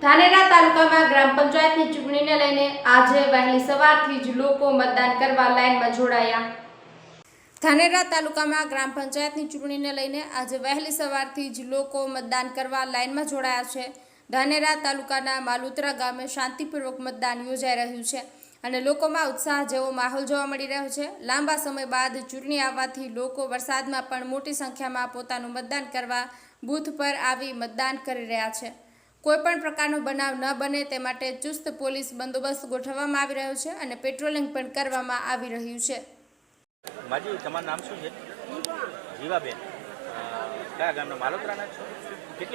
ધાનેરા તાલુકામાં ગ્રામ પંચાયતની ચૂંટણીને લઈને આજે વહેલી સવારથી જ લોકો મતદાન કરવા લાઇનમાં જોડાયા. ધાનેરા તાલુકામાં ગ્રામ પંચાયતની ચૂંટણીને લઈને આજે વહેલી સવારથી જ લોકો મતદાન કરવા લાઇનમાં જોડાયા છે. ધાનેરા તાલુકાના માલુત્રા ગામે શાંતિપૂર્વક મતદાન યોજાઈ રહ્યું છે અને લોકોમાં ઉત્સાહ જેવો માહોલ જોવા મળી રહ્યો છે. લાંબા સમય બાદ ચૂંટણી આવવાથી લોકો વરસાદમાં પણ મોટી સંખ્યામાં પોતાનું મતદાન કરવા બૂથ પર આવી મતદાન કરી રહ્યા છે. કોઈપણ પ્રકારનો બનાવ ન બને તે માટે ચુસ્ત પોલીસ બંદોબસ્ત ગોઠવવામાં આવી રહ્યો છે અને પેટ્રોલિંગ પણ કરવામાં આવી રહ્યું છે. માજી, તમારું નામ શું છે? જીવાબેન.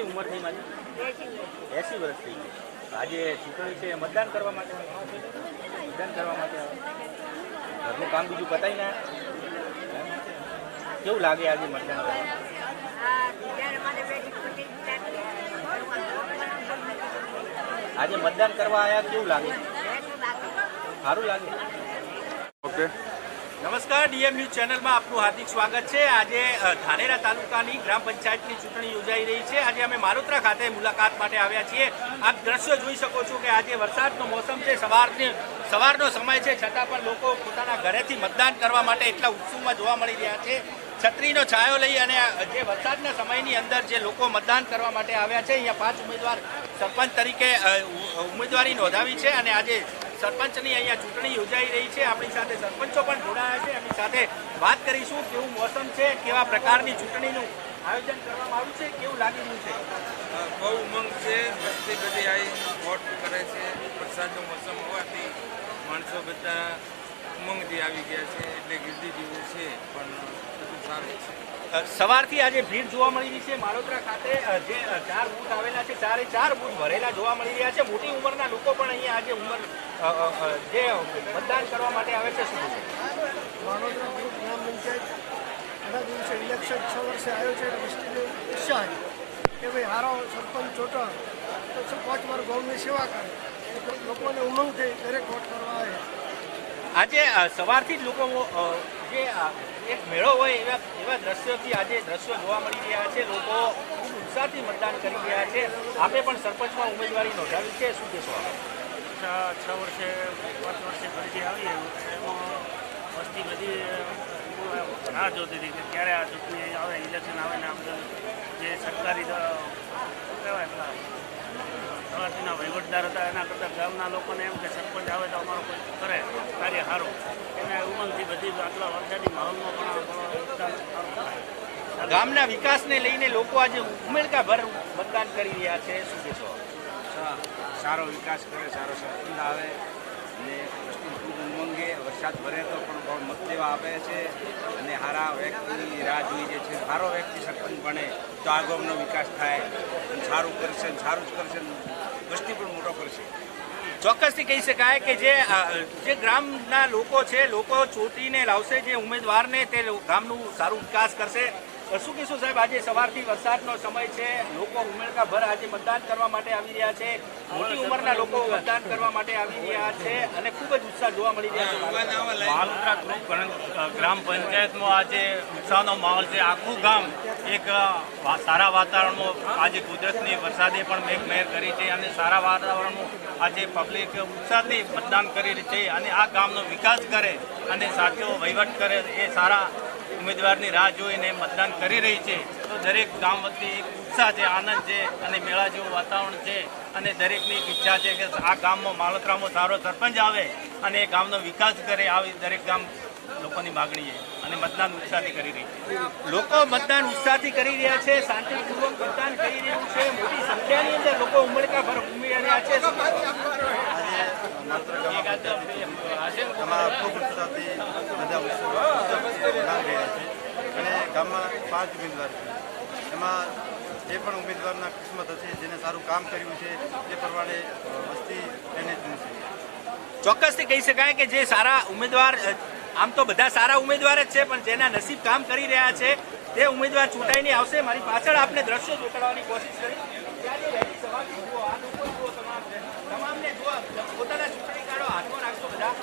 ઉંમર મતદાન કરવા માટે મતદાન કામ બીજું પતાવી ના કેવું લાગે આજે મતદાન? કરવા આજે મતદાન કરવા આવ્યા કેવું લાગે? સારું લાગે. ઓકે. નમસ્કાર ડીએમ ન્યૂઝ ચેનલમાં આપનું હાર્દિક સ્વાગત છે. આજે ધાનેરા તાલુકાની ગ્રામ પંચાયતની ચૂંટણી યોજાઈ રહી છે. આજે અમે મારોત્રા ખાતે મુલાકાત માટે આવ્યા છીએ. આપ દ્રશ્યો જોઈ શકો છો કે આજે વરસાદનો મોસમ છે. સવારની સવારનો સમય છે. છતાં પણ લોકો પોતાના ઘરેથી મતદાન કરવા માટે એટલા ઉત્સુકમાં જોવા મળી રહ્યા છે. છત્રીનો છાયો લઈ અને જે વરસાદના સમયની અંદર જે લોકો મતદાન કરવા માટે આવ્યા છે, અહીંયા પાંચ ઉમેદવાર સરપંચ તરીકે ઉમેદવારી નોંધાવી છે અને આજે સરપંચની અહીંયા ચૂંટણી યોજાઈ રહી છે. આપણી સાથે સરપંચો પણ જોડાયા છે. એમની સાથે વાત કરીશું કેવું મોસમ છે, કેવા પ્રકારની ચૂંટણીનું આયોજન કરવામાં આવ્યું છે, કેવું લાગી રહ્યું છે? બહુ ઉમંગ છે. વસ્તી બધી આવી વોટ કરે છે. વરસાદનો મોસમ હોવાથી માણસો બધા ઉમંગથી આવી ગયા છે એટલે ગીરદી જેવું છે પણ બધું સારું છે. સવારથી આજે ભીડ જોવા મળી રહી છે માળોતરા ખાતે. જે ચાર બૂથ આવેલા છે ચારે ચાર બૂથ ભરેલા જોવા મળી રહ્યા છે. મોટી ઉંમરના લોકો પણ અહીંયા આજે ઉંમર જે મતદાન કરવા માટે આવે છે શું છે? માનવતરા ગ્રામ પંચાયત ઘણા દિવસે ઇલેક્શન છ વર્ષે આવ્યો છે વસ્તીને ઉત્સાહ કે ભાઈ હારો સરપંચ ચોટણ તો શું પાંચ વાર ગૌની સેવા કરે? લોકોને ઉમંગ થઈ દરેક વોટ કરવા આજે સવારથી જ લોકો જે એક મેળો હોય એવા એવા દ્રશ્યોથી આજે દ્રશ્યો જોવા મળી રહ્યા છે. લોકો ખૂબ ઉત્સાહથી મતદાન કરી રહ્યા છે. આપણે પણ સરપંચમાં ઉમેદવારી નોંધાવી છે. શું કહેશો? છ વર્ષે, પાંચ વર્ષે ફરીથી આવી એમાં. વસ્તી બધી રાહ જોતી હતી કે ક્યારે આ ચૂંટણી આવે ઇલેક્શન આવે ને આ બધું જે સરકારી કહેવાય તલાટીના વહીવટદાર હતા, એના કરતાં ગામના લોકોને એમ કે સરપંચ આવે તો અમારો કોઈ સારું. એને ઉમંગથી બધી આટલા વરસાદી માહોલમાં પણ ગામના વિકાસને લઈને લોકો આજે ઉમેદભર મતદાન કરી રહ્યા છે. શું કહેશો સારો વિકાસ કરે સારો સરપંચ આવે અને વસ્તુ ખૂબ ઉમંગે. વરસાદ ભરે તો પણ બહુ મત આપે છે અને સારા વ્યક્તિની રાહ જોઈ જે છે સારો વ્યક્તિ સરપંચ બને તો આ ગામનો વિકાસ થાય. અને સારું કરશે ને સારું જ કરશે ને વસ્તી પણ મોટો કરશે. ચોક્કસથી કહી શકાય કે જે જે ગ્રામના લોકો છે, લોકો ચૂંટીને લાવશે, જે ઉમેદવારને તે ગામનું સારું વિકાસ કરશે. શું કહેશો સાહેબ? આજે સવારથી વરસાદનો સમય છે. લોકો ઉમેદવાર ભર આજે મતદાન કરવા માટે આવી રહ્યા છે. મોટી ઉંમરના લોકો મતદાન કરવા માટે આવી રહ્યા છે અને ખૂબ જ ઉત્સાહ જોવા મળી રહ્યા છે ગ્રામ પંચાયતમાં આજે ઉત્સાહનો માહોલ છે. આખું ગામ એક સારા વાતાવરણમાં આજે કુદરતની વરસાદે પણ મેઘ મહેર કરી છે અને સારા વાતાવરણમાં આજે પબ્લિક ઉત્સાહથી મતદાન કરી છે અને આ ગામનો વિકાસ કરે અને સાચો વહીવટ કરે એ સારા ઉમેદવારની રાહ જોઈને મતદાન કરી રહી છે. તો દરેક ગામ વતી એક ઉત્સાહ છે, આનંદ છે અને મેળા જેવું વાતાવરણ છે. અને દરેકની ઈચ્છા છે કે આ ગામમાં માલોત્રામાં સારો સરપંચ આવે અને એ ગામનો વિકાસ કરે આવી દરેક ગામ લોકોની માગણી છે અને મતદાન ઉત્સાહથી કરી રહી છે. લોકો મતદાન ઉત્સાહથી કરી રહ્યા છે, શાંતિપૂર્વક મતદાન કરી રહ્યું છે. મોટી સંખ્યાની અંદર લોકો ઉમળકા ભર ઉમેરી રહ્યા છે શું કહેશો? એમાં ખૂબ ઉત્સાહથી બધા ઉત્સવ મનાવી રહ્યા છે અને ગામમાં પાંચ ઉમેદવાર એમાં જે પણ ઉમેદવારના કિસ્મત હશે, જેને સારું કામ કર્યું છે તે પ્રમાણે વસ્તી એને ચૂનશે ચોક્કસથી કહી શકાય કે જે સારા ઉમેદવાર આમ તો બધા સારા ઉમેદવાર જ છે, પણ જેના નસીબ કામ કરી રહ્યા છે, તે ઉમેદવાર ચૂંટાઈને આવશે. મારી પાછળ આપણે દ્રશ્યો દેખાડવાની કોશિશ કરી ત્યારે વહેલી સવારથી જુઓ, આ લોકો જુઓ તમામને. તમામને જુઓ, પોતાના ચૂંટણી કાર્ડો હાથમાં રાખશો બધા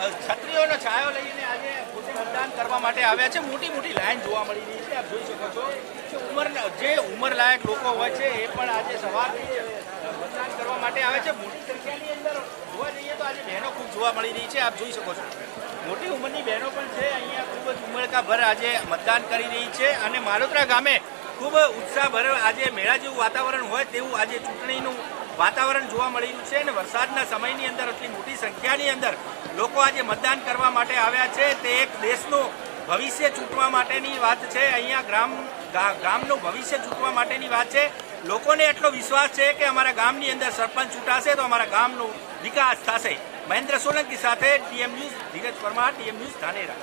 છત્રીઓનો છાયો લઈને આજે મતદાન કરવા માટે આવ્યા છે. મોટી મોટી લાઈન જોવા મળી રહી છે. આપ જોઈ શકો છો કે ઉંમર, જે ઉંમરલાયક લોકો હોય છે, એ પણ આજે સવારથી મતદાન કરવા માટે આવે છે. મોટી સંખ્યાની અંદર જોવા જઈએ તો આજે બહેનો ખૂબ જોવા મળી રહી છે. આપ જોઈ શકો છો. મોટી ઉંમરની બહેનો પણ છે. અહીંયા ખૂબ જ ઉમળકાભર આજે મતદાન કરી રહી છે અને માલોત્રા ગામે ખૂબ ઉત્સાહભર આજે મેળા જેવું વાતાવરણ હોય તેવું આજે ચૂંટણીનું વાતાવરણ જોવા મળી છે અને વરસાદના સમયની અંદર આટલી મોટી સંખ્યાની અંદર લોકો આજે મતદાન કરવા માટે આવ્યા છે. તે એક દેશનું ભવિષ્ય ચૂંટવા માટેની વાત છે. અહીંયા ગ્રામ ગામનું ભવિષ્ય ચૂંટવા માટેની વાત છે. લોકોને એટલો વિશ્વાસ છે કે અમારા ગામની અંદર સરપંચ ચૂંટાશે તો અમારા ગામનો વિકાસ થશે. મહેન્દ્ર સોલંકી સાથે TM news, Dhiraj Parmar, TM news Dhanera.